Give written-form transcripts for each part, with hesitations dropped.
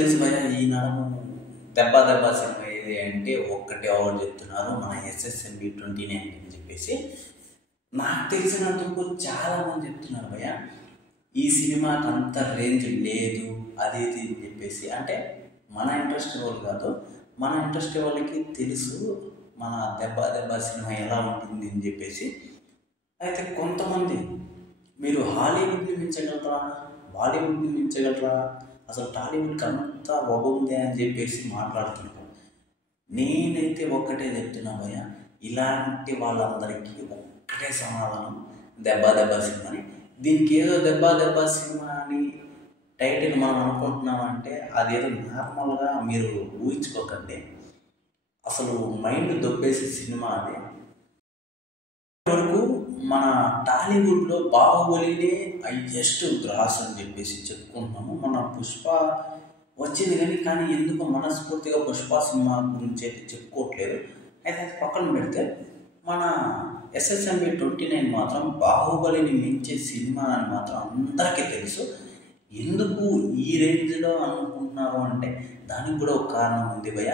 తెలుసు భయ్య, ఈ నడము దెబ్బ దెబ్బ సినిమా ఏది అంటే ఒక్కటే ఎవరు చెప్తున్నారు, మన SSMB 29 అని చెప్పేసి. నాకు తెలిసినందుకు చాలా మంది చెప్తున్నారు భయ్య, ఈ సినిమాకి అంత రేంజ్ లేదు అది ఇది అని చెప్పేసి. అంటే మన ఇంట్రెస్ట్ వాళ్ళు కాదు, మన ఇంట్రెస్ట్ వాళ్ళకి తెలుసు మన దెబ్బ దెబ్బ సినిమా ఎలా ఉంటుంది అని చెప్పేసి. అయితే కొంతమంది మీరు హాలీవుడ్ని మించగలరా, బాలీవుడ్ని మించగలరా, అసలు టాలీవుడ్కి అంత బాగుంది అని చెప్పేసి మాట్లాడుతున్నారు. నేనైతే ఒక్కటే చెప్తున్నా భయ్య, ఇలాంటి వాళ్ళందరికీ ఒక్కటే సమాధానం, దెబ్బ దెబ్బ సినిమాని. దీనికి ఏదో దెబ్బ దెబ్బ సినిమా అని టైటిల్ మనం అనుకుంటున్నామంటే అదేదో నార్మల్గా మీరు ఊహించుకోకండి. అసలు మైండ్ దొబ్బేసే సినిమా అది. వరకు మన టాలీవుడ్లో బాహుబలినే హైయెస్ట్ గ్రాస్ అని చెప్పేసి చెప్పుకుంటున్నాము. మన పుష్ప వచ్చింది కానీ ఎందుకు మనస్ఫూర్తిగా పుష్ప సినిమా గురించి అయితే చెప్పుకోవట్లేదు. అయితే పక్కన పెడితే మన SSMB 29 మాత్రం బాహుబలిని మించే సినిమా అని మాత్రం అందరికీ తెలుసు. ఎందుకు ఈ రేంజ్లో అనుకుంటున్నారు అంటే దానికి కూడా ఒక కారణం ఉంది భయ్య.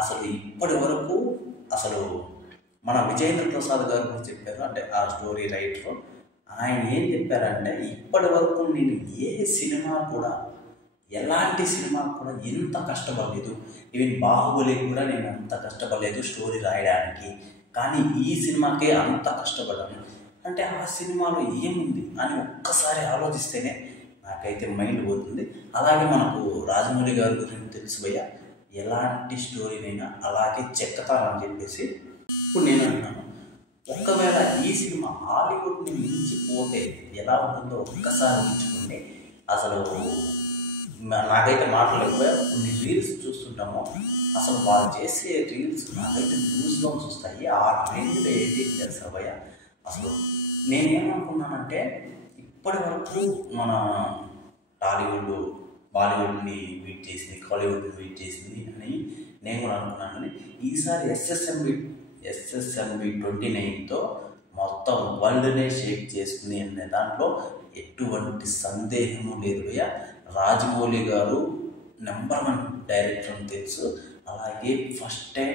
అసలు ఇప్పటి వరకు అసలు మన విజయేంద్ర ప్రసాద్ గారు కూడా చెప్పారు, అంటే ఆ స్టోరీ రైటర్. ఆయన ఏం చెప్పారంటే, ఇప్పటి వరకు నేను ఏ సినిమా కూడా, ఎలాంటి సినిమా కూడా ఎంత కష్టపడలేదు, ఈవెన్ బాహుబలి కూడా నేను అంత కష్టపడలేదు స్టోరీ రాయడానికి, కానీ ఈ సినిమాకే అంత కష్టపడ్డాను. అంటే ఆ సినిమాలో ఏముంది అని ఒక్కసారి ఆలోచిస్తేనే నాకైతే మైండ్ పోతుంది. అలాగే మనకు రాజమౌళి గారి గురించి తెలుసు భయ్య, ఎలాంటి స్టోరీనైనా అలాగే చెక్కతారని చెప్పేసి. ఇప్పుడు నేను అంటున్నాను, ఒక్కవేళ ఈ సినిమా హాలీవుడ్ని మించిపోతే ఎలా ఉంటుందో ఒక్కసారి ఊహించుకోండి. అసలు నాకైతే మాట్లాడలేకపోయా. కొన్ని రీల్స్ చూస్తుంటాము, అసలు వాళ్ళు చేసే రీల్స్ నాకైతే న్యూస్ బంప్స్ వస్తాయి. ఆ రేంజ్లో ఎడిట్ చేస్తారు భయ్య. అసలు నేనేమనుకున్నానంటే, ఇప్పటి వరకు మన టాలీవుడ్ బాలీవుడ్ని బీట్ చేసింది, కాలీవుడ్ని బీట్ చేసింది అని నేను కూడా అనుకున్నాను. కానీ ఈసారి SSMB 29తో మొత్తం వరల్డ్నే షేక్ చేస్తుంది అనే దాంట్లో ఎటువంటి సందేహము లేదు భయ్య. రాజమౌళి గారు నెంబర్ 1 డైరెక్టర్ అని తెలుసు. అలాగే ఫస్ట్ టైం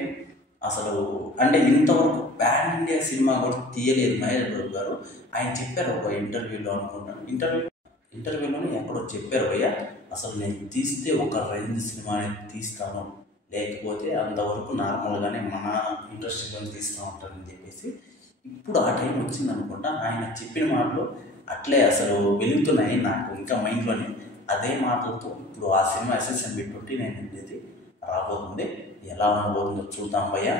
అసలు అంటే ఇంతవరకు పాన్ ఇండియా సినిమా కూడా తీయలేదు మహేష్ బాబు గారు. ఆయన చెప్పారు ఒక ఇంటర్వ్యూలో, అనుకుంటాను ఇంటర్వ్యూలోనే ఎక్కడో చెప్పారు భయ్య, అసలు నేను తీస్తే ఒక రేంజ్ సినిమాని తీస్తాను, లేకపోతే అంతవరకు నార్మల్గానే మన ఇండస్ట్రీలో తీస్తూ ఉంటారని చెప్పేసి. ఇప్పుడు ఆ టైం వచ్చింది అనుకుంటా. ఆయన చెప్పిన మాటలు అట్లే అసలు వెలుగుతున్నాయి నాకు ఇంకా మైండ్లోనే. అదే మాటలతో ఇప్పుడు ఆ సినిమా SSMB 29 అనేది రాబోతుంది. ఎలా ఉండబోతుందో చూద్దాం భయ్య.